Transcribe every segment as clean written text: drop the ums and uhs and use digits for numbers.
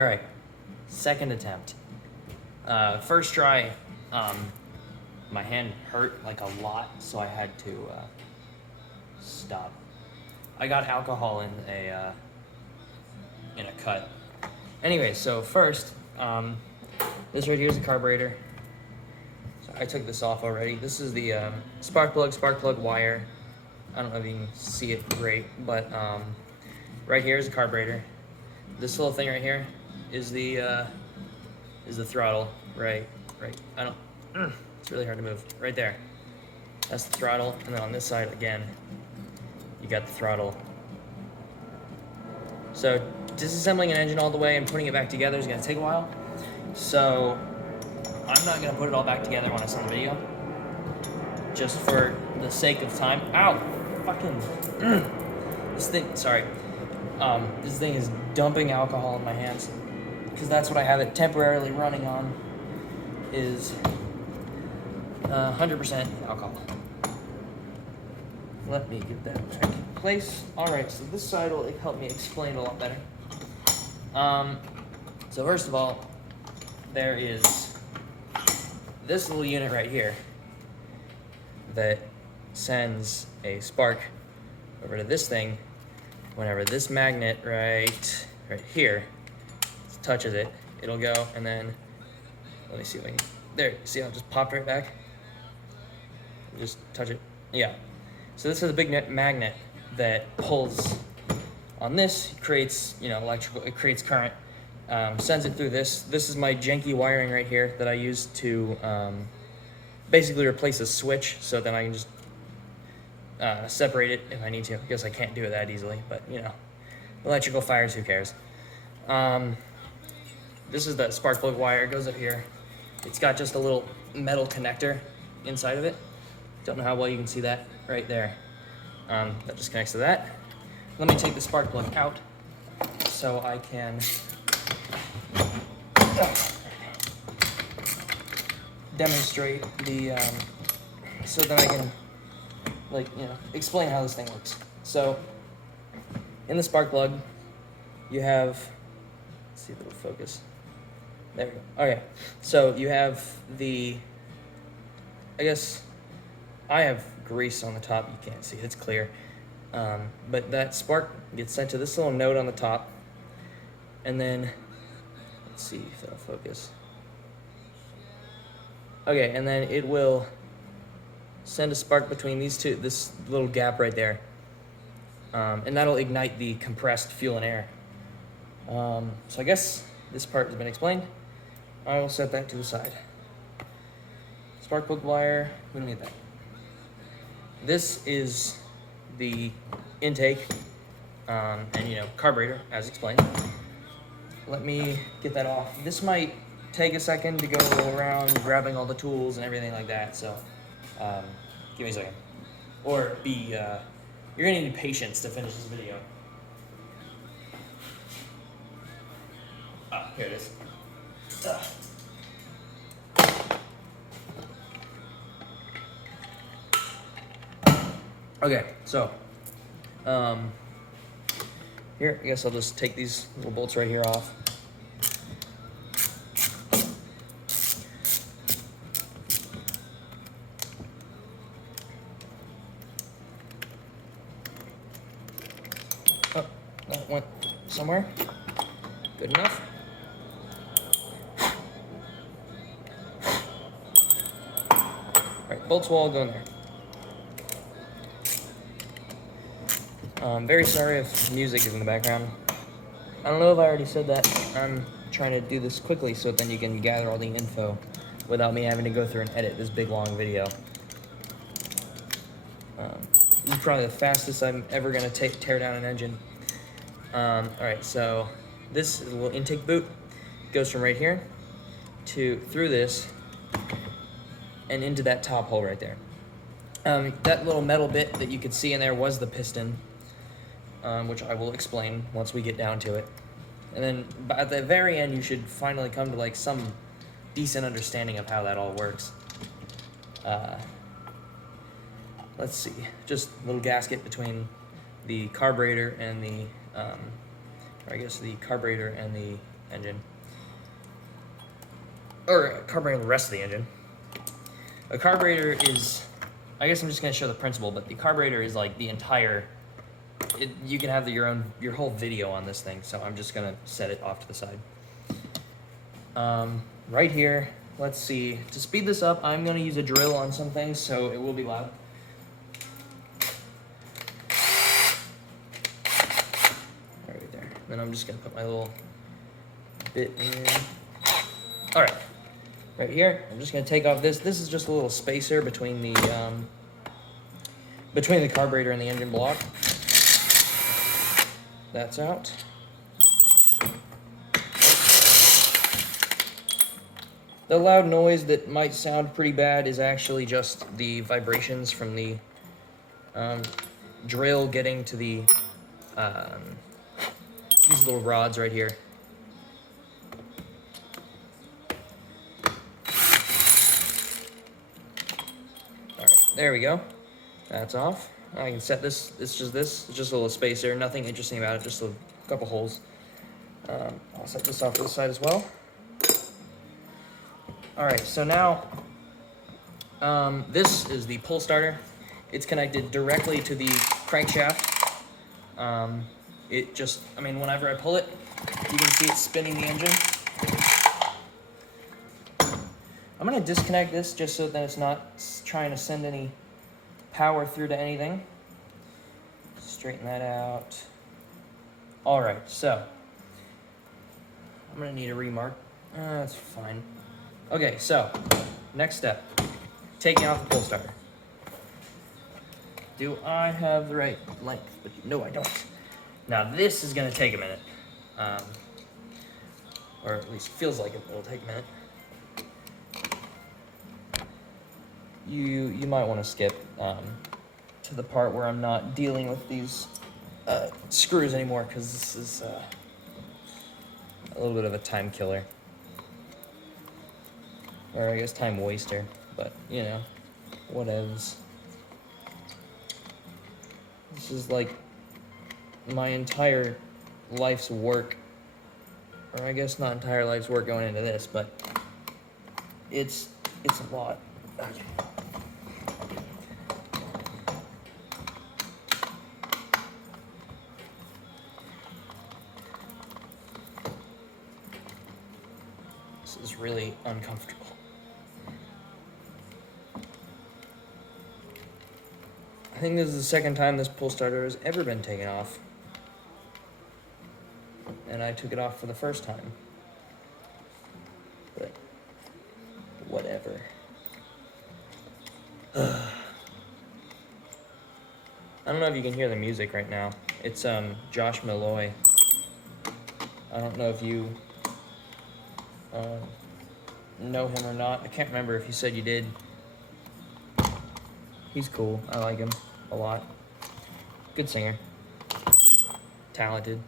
All right, second attempt. First try, my hand hurt like a lot, so I had to stop. I got alcohol in a cut. Anyway, so first, this right here is the carburetor. So I took this off already. This is the spark plug wire. I don't know if you can see it great, but right here is the carburetor. This little thing right here is the throttle. Right. I don't. It's really hard to move. Right there. That's the throttle, and then on this side again, you got the throttle. So disassembling an engine all the way and putting it back together is gonna take a while. So I'm not gonna put it all back together when I send the video, just for the sake of time. Ow! Fucking. This thing. Sorry. This thing is dumping alcohol in my hands, because that's what I have it temporarily running on, is 100% alcohol. Let me get that back in place. Alright, so this side will help me explain a lot better. So first of all, there is this little unit right here that sends a spark over to this thing whenever this magnet right here touches it. It'll go, and then let me see if I can. There, see how it just popped right back? Just touch it. Yeah. So this is a big magnet that pulls on this, creates, electrical, it creates current, sends it through this. This is my janky wiring right here that I use to basically replace a switch, so then I can just separate it if I need to. I guess I can't do it that easily, but electrical fires, who cares? This is the spark plug wire. It goes up here. It's got just a little metal connector inside of it. Don't know how well you can see that right there. That just connects to that. Let me take the spark plug out so I can demonstrate the, so then I can explain how this thing works. So in the spark plug, you have, let's see if it'll focus. There we go. Okay, so you have I guess I have grease on the top. You can't see it, it's clear. But that spark gets sent to this little node on the top, and then, let's see if that'll focus. Okay, and then it will send a spark between these two, this little gap right there. And that'll ignite the compressed fuel and air. So I guess this part has been explained. I will set that to the side. Spark plug wire, we don't need that. This is the intake, and carburetor, as explained. Let me get that off. This might take a second to go around grabbing all the tools and everything like that, so give me a second. Or you're gonna need patience to finish this video. Here it is. Okay, so here, I guess I'll just take these little bolts right here off. Oh, that went somewhere. Good enough. Alright, bolts will all go in there. Very sorry if music is in the background. I don't know if I already said that. I'm trying to do this quickly so then you can gather all the info without me having to go through and edit this big long video. This is probably the fastest I'm ever going to tear down an engine. Alright, so this is a little intake boot. It goes from right here through this and into that top hole right there. That little metal bit that you could see in there was the piston, which I will explain once we get down to it. And then at the very end, you should finally come to some decent understanding of how that all works. Let's see, just a little gasket between the carburetor and the, or I guess the carburetor and the engine. Or carburetor on the rest of the engine. A carburetor is, I guess I'm just going to show the principle, but the carburetor is like the entire, you can have your whole video on this thing, so I'm just going to set it off to the side. Right here, let's see, to speed this up, I'm going to use a drill on some things, so it will be loud. Right there. Then I'm just going to put my little bit in. All right. Right here, I'm just going to take off this. This is just a little spacer between the carburetor and the engine block. That's out. The loud noise that might sound pretty bad is actually just the vibrations from the drill getting to the these little rods right here. There we go. That's off. I can set this. It's just a little spacer. Nothing interesting about it. Just a couple holes. I'll set this off to the side as well. All right. So now, this is the pull starter. It's connected directly to the crankshaft. Whenever I pull it, you can see it spinning the engine. I'm going to disconnect this just so that it's not trying to send any power through to anything. Straighten that out. All right, so I'm going to need a remark. That's fine. Okay, so next step, taking off the pull starter. Do I have the right length? But no, I don't. Now this is going to take a minute, or at least feels like it'll take a minute. You might want to skip to the part where I'm not dealing with these screws anymore, because this is a little bit of a time killer, or I guess time waster, but you know, whatevs. This is like my entire life's work, or I guess not entire life's work going into this, but it's a lot. Okay. This is really uncomfortable. I think this is the second time this pull starter has ever been taken off. And I took it off for the first time. But whatever. I don't know if you can hear the music right now. It's Josh Malloy. I don't know if you know him or not. I can't remember if you said you did. He's cool. I like him a lot. Good singer. Talented.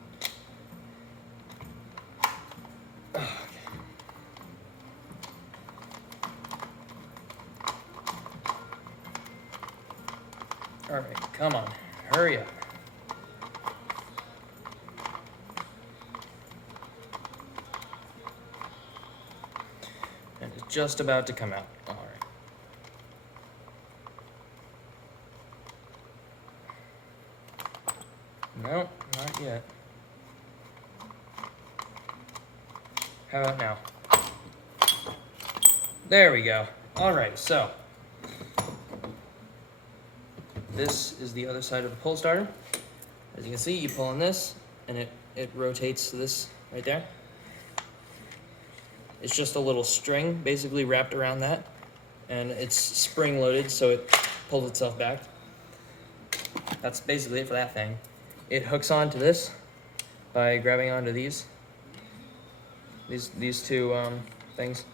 All right, come on, hurry up. And it's just about to come out. All right. No, not yet. How about now? There we go. All right, so this is the other side of the pull starter. As you can see, you pull on this, and it rotates to this right there. It's just a little string basically wrapped around that, and it's spring loaded, so it pulls itself back. That's basically it for that thing. It hooks onto this by grabbing onto these two things.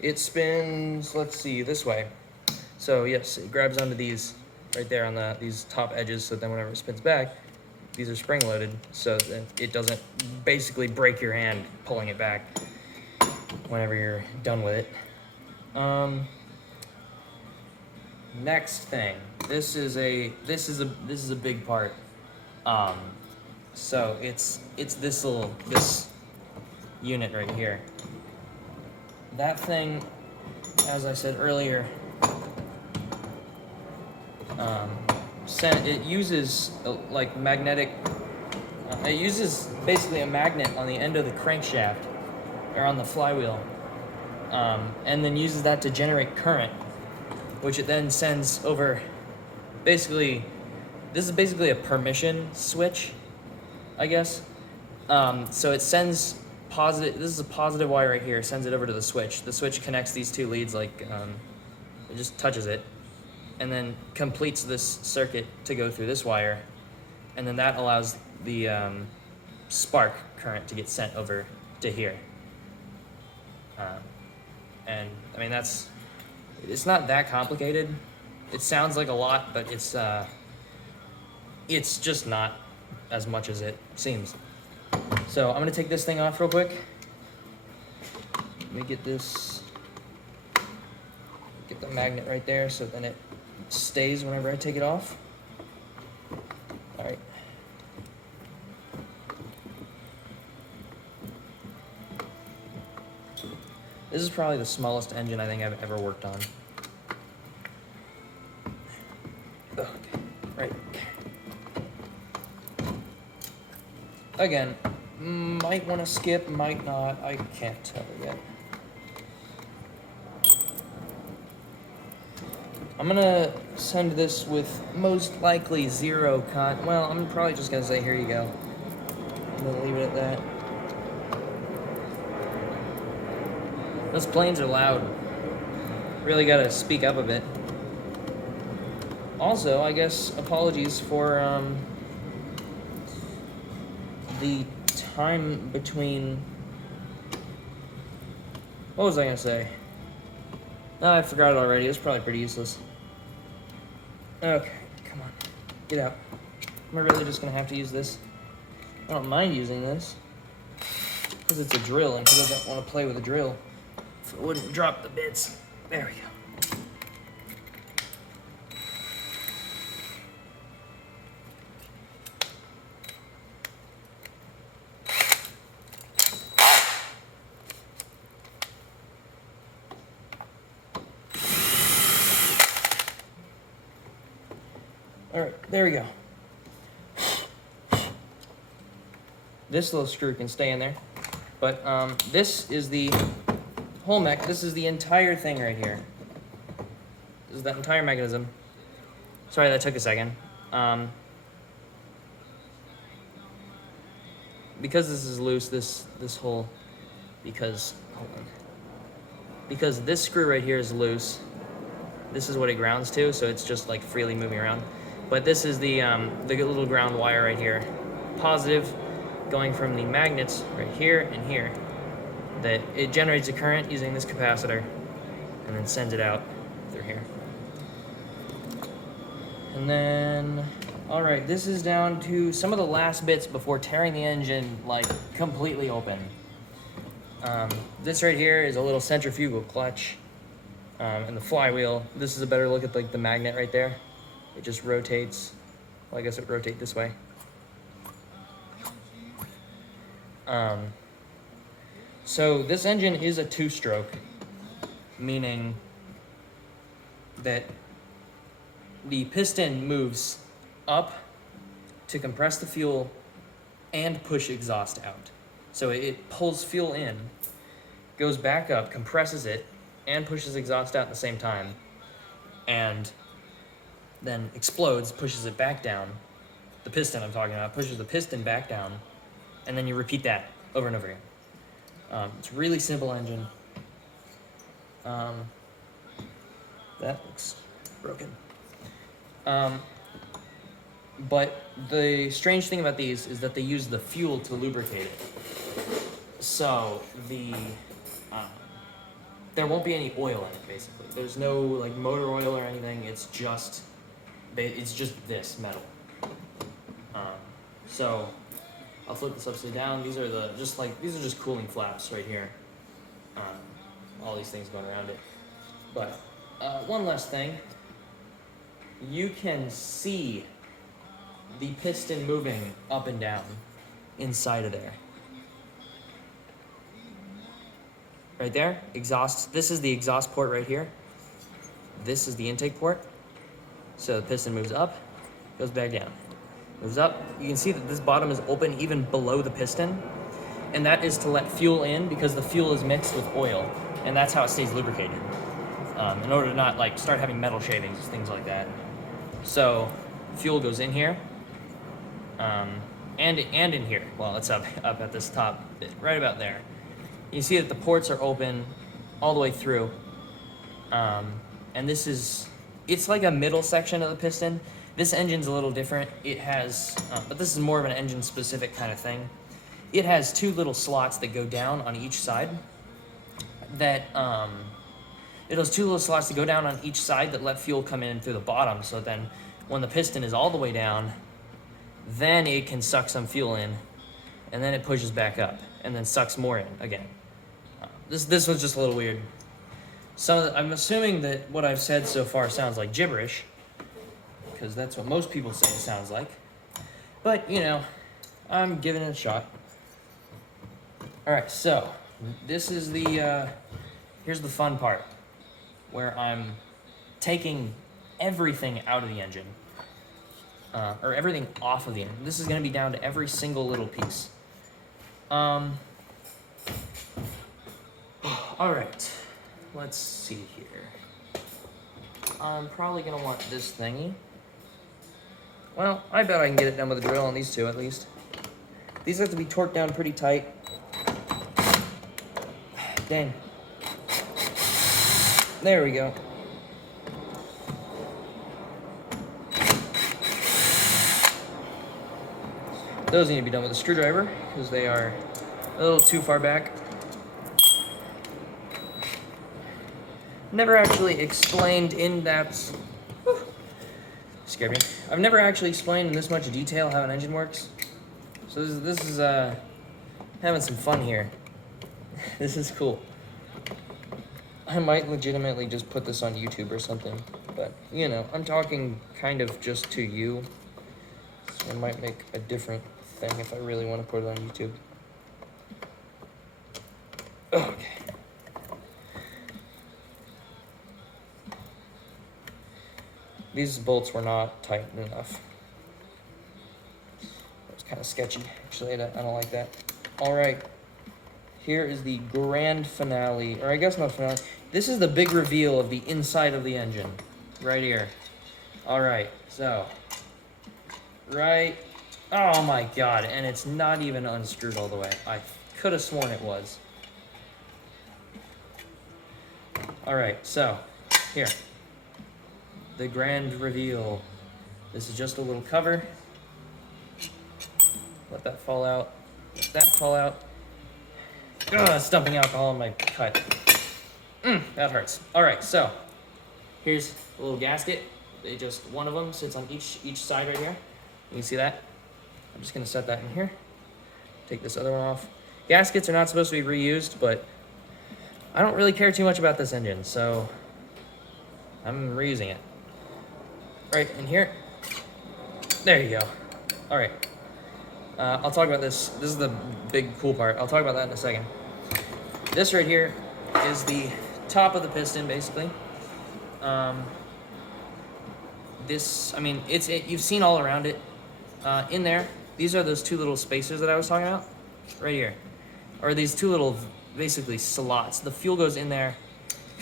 It spins, let's see, this way. So yes, it grabs onto these right there on these top edges, so then whenever it spins back, these are spring loaded, so that it doesn't basically break your hand pulling it back whenever you're done with it. Next thing, this is a big part. So it's this unit right here. That thing, as I said earlier, it uses like magnetic. It uses basically a magnet on the end of the crankshaft or on the flywheel, and then uses that to generate current, which it then sends over. Basically, this is basically a permission switch, I guess. So it sends positive. This is a positive wire right here. Sends it over to the switch. The switch connects these two leads, like it just touches it, and then completes this circuit to go through this wire, and then that allows the spark current to get sent over to here. And I mean it's not that complicated. It sounds like a lot, but it's just not as much as it seems. So I'm gonna take this thing off real quick. Let me get the magnet right there so then it stays whenever I take it off. All right. This is probably the smallest engine I think I've ever worked on. Okay, right. Again, might want to skip, might not. I can't tell yet. I'm gonna send this with most likely 0 well, I'm probably just gonna say here you go. I'm gonna leave it at that. Those planes are loud. Really gotta speak up a bit. Also, I guess apologies for the time between. What was I gonna say? No, I forgot it already. It was probably pretty useless. Okay, come on, get out. Am I really just gonna have to use this? I don't mind using this because it's a drill, and who doesn't want to play with a drill? If it wouldn't drop the bits. There we go. All right, there we go. This little screw can stay in there, but this is the whole mech. This is the entire thing right here. This is that entire mechanism. Sorry, that took a second. Because this is loose, this whole, because this screw right here is loose. This is what it grounds to, so it's just like freely moving around. But this is the little ground wire right here, positive, going from the magnets right here and here. That it generates a current using this capacitor, and then sends it out through here. And then, all right, this is down to some of the last bits before tearing the engine like completely open. This right here is a little centrifugal clutch, and the flywheel. This is a better look at like the magnet right there. It just rotates. Well, I guess it would rotate this way. So this engine is a 2-stroke, meaning that the piston moves up to compress the fuel and push exhaust out. So it pulls fuel in, goes back up, compresses it, and pushes exhaust out at the same time, and then explodes, pushes it back down. The piston I'm talking about pushes the piston back down, and then you repeat that over and over again. It's a really simple engine. That looks broken. But the strange thing about these is that they use the fuel to lubricate it. So there won't be any oil in it, basically. There's no like motor oil or anything. It's just this metal. So I'll flip this upside down. These are just cooling flaps right here. All these things going around it. But one last thing. You can see the piston moving up and down inside of there. right there, exhaust. This is the exhaust port right here. This is the intake port. So the piston moves up, goes back down, moves up. You can see that this bottom is open even below the piston, and that is to let fuel in because the fuel is mixed with oil, and that's how it stays lubricated. In order to not like start having metal shavings, things like that. So fuel goes in here, and in here. Well, it's up at this top bit, right about there. You see that the ports are open all the way through, and it's like a middle section of the piston. This engine's a little different. It has, but this is more of an engine-specific kind of thing. It has two little slots that go down on each side. It has two little slots that go down on each side that let fuel come in through the bottom. So then, when the piston is all the way down, then it can suck some fuel in, and then it pushes back up, and then sucks more in again. This was just a little weird. So I'm assuming that what I've said so far sounds like gibberish, because that's what most people say it sounds like. But, you know, I'm giving it a shot. Alright, so, this is here's the fun part, where I'm taking everything out of the engine, or everything off of the engine. This is going to be down to every single little piece. Alright, let's see here. I'm probably going to want this thingy. Well, I bet I can get it done with a drill on these two, at least. These have to be torqued down pretty tight. Dang. There we go. Those need to be done with a screwdriver, because they are a little too far back. Never actually explained in that... Scared me. I've never actually explained in this much detail how an engine works. So this is having some fun here. This is cool. I might legitimately just put this on YouTube or something. But, you know, I'm talking kind of just to you. So I might make a different thing if I really want to put it on YouTube. Okay. These bolts were not tight enough. It was kind of sketchy. Actually, I don't like that. All right. Here is the grand finale, or I guess not finale. This is the big reveal of the inside of the engine, right here. All right, so, right, oh my God, and it's not even unscrewed all the way. I could have sworn it was. All right, so, here, the grand reveal. This is just a little cover. Let that fall out, let that fall out. Ugh, it's dumping alcohol in my cut. That hurts. All right, so here's a little gasket. One of them sits on each side right here. You can see that. I'm just gonna set that in here. Take this other one off. Gaskets are not supposed to be reused, but I don't really care too much about this engine, so I'm reusing it. Right in here. There you go. All right. I'll talk about this. This is the big cool part. I'll talk about that in a second. This right here is the top of the piston, basically. You've seen all around it. In there, these are those two little spacers that I was talking about, right here. Or these two little, basically, slots. The fuel goes in there,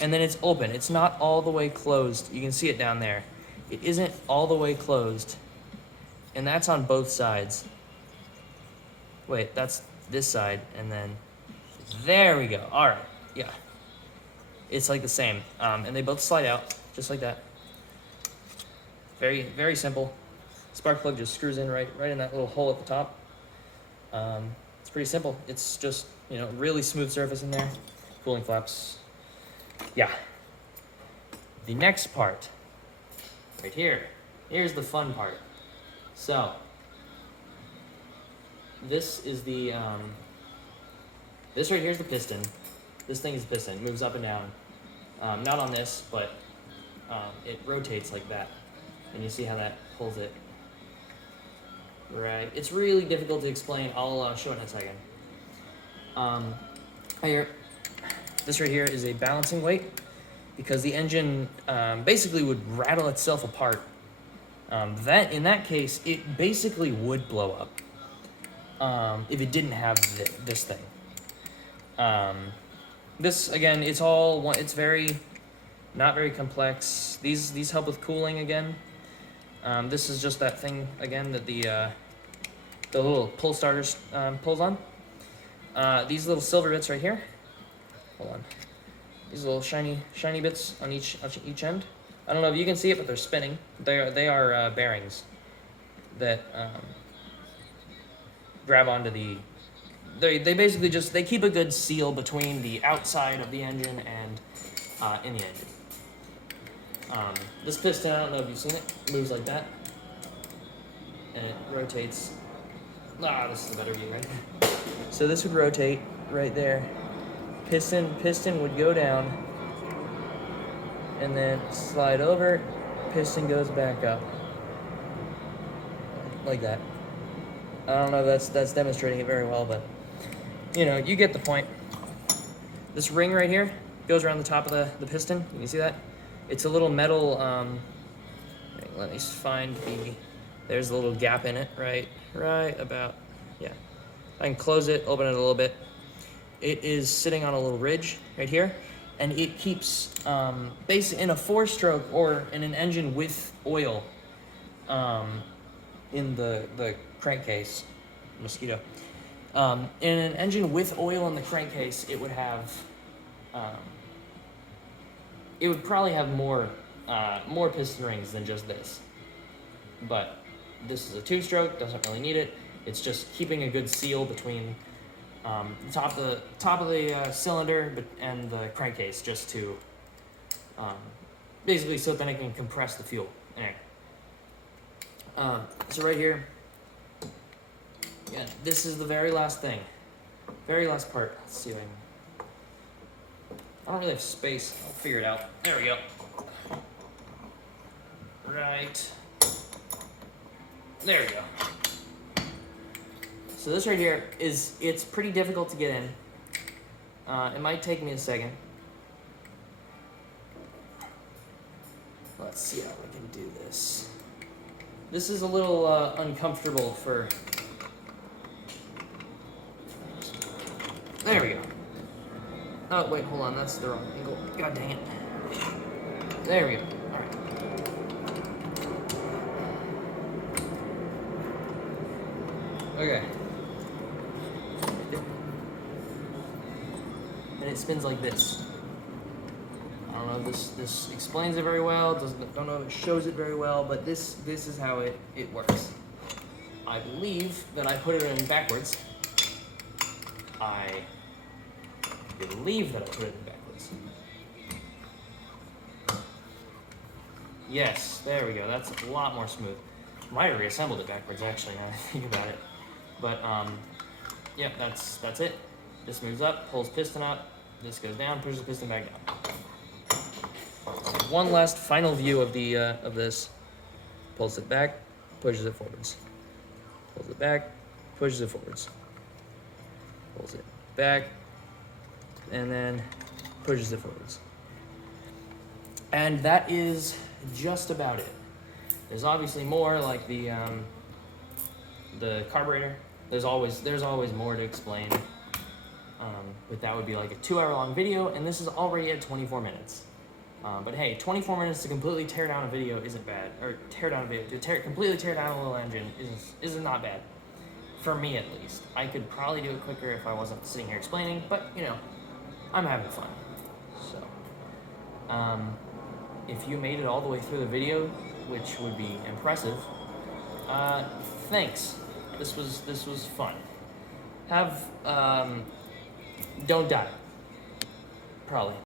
and then it's open. It's not all the way closed. You can see it down there. It isn't all the way closed, and that's on both sides. Wait, that's this side, and then there we go. All right, yeah. It's like the same, and they both slide out, just like that. Very, very simple. Spark plug just screws in right in that little hole at the top. It's pretty simple. It's just, really smooth surface in there. Cooling flaps. Yeah. The next part, right here. Here's the fun part. So, this is the, this right here is the piston. This thing is the piston. It moves up and down. Not on this, but it rotates like that. And you see how that pulls it. Right. It's really difficult to explain. I'll show it in a second. Here. This right here is a balancing weight because the engine basically would rattle itself apart. That in that case, it basically would blow up if it didn't have this thing. This again, it's all one. It's not very complex. These help with cooling again. This is just that thing again that the little pull starters pulls on. These little silver bits right here. Hold on. These little shiny bits on each end. I don't know if you can see it, but they're spinning. They are bearings that grab onto the. They basically they keep a good seal between the outside of the engine and in the engine. This piston, I don't know if you've seen it, moves like that, and it rotates. This is a better view, right? So this would rotate right there. Piston would go down, and then slide over. Piston goes back up, like that. I don't know if that's demonstrating it very well, but you know, you get the point. This ring right here goes around the top of the piston. You can see that? It's a little metal, let me find there's a little gap in it, right about, yeah. I can close it, open it a little bit. It is sitting on a little ridge right here, and it keeps, basically in a 4-stroke or in an engine with oil, in the crankcase, mosquito. In an engine with oil in the crankcase, it would have, it would probably have more piston rings than just this. But this is a 2-stroke, doesn't really need it. It's just keeping a good seal between the top of the cylinder and the crankcase, just to basically so that it can compress the fuel. Anyway. So right here, yeah, this is the very last thing. Very last part. Let's see if I don't really have space. I'll figure it out. There we go. Right. There we go. So this right here it's pretty difficult to get in. It might take me a second. Let's see how I can do this. This is a little uncomfortable for... There we go. Oh, wait, hold on. That's the wrong angle. God dang it. There we go. All right. Okay. And it spins like this. I don't know if this explains it very well. Don't know if it shows it very well, but this is how it works. I believe that I put it in backwards. I believe that I put it in backwards. Yes, there we go. That's a lot more smooth. Might have reassembled it backwards, actually, now that I think about it. But, yep, that's it. This moves up, pulls piston up. This goes down, pushes the piston back down. So one last final view of the of this. Pulls it back, pushes it forwards. Pulls it back, pushes it forwards. Pulls it back, and then pushes it forwards. And that is just about it. There's obviously more, like the carburetor. There's always more to explain. But that would be like a 2-hour-long video, and this is already at 24 minutes. But hey, 24 minutes to completely tear down a video isn't bad. Or tear down a video, to completely tear down a little engine is not bad. For me, at least. I could probably do it quicker if I wasn't sitting here explaining, but, you know, I'm having fun. So, if you made it all the way through the video, which would be impressive, thanks. This was fun. Don't die. Probably.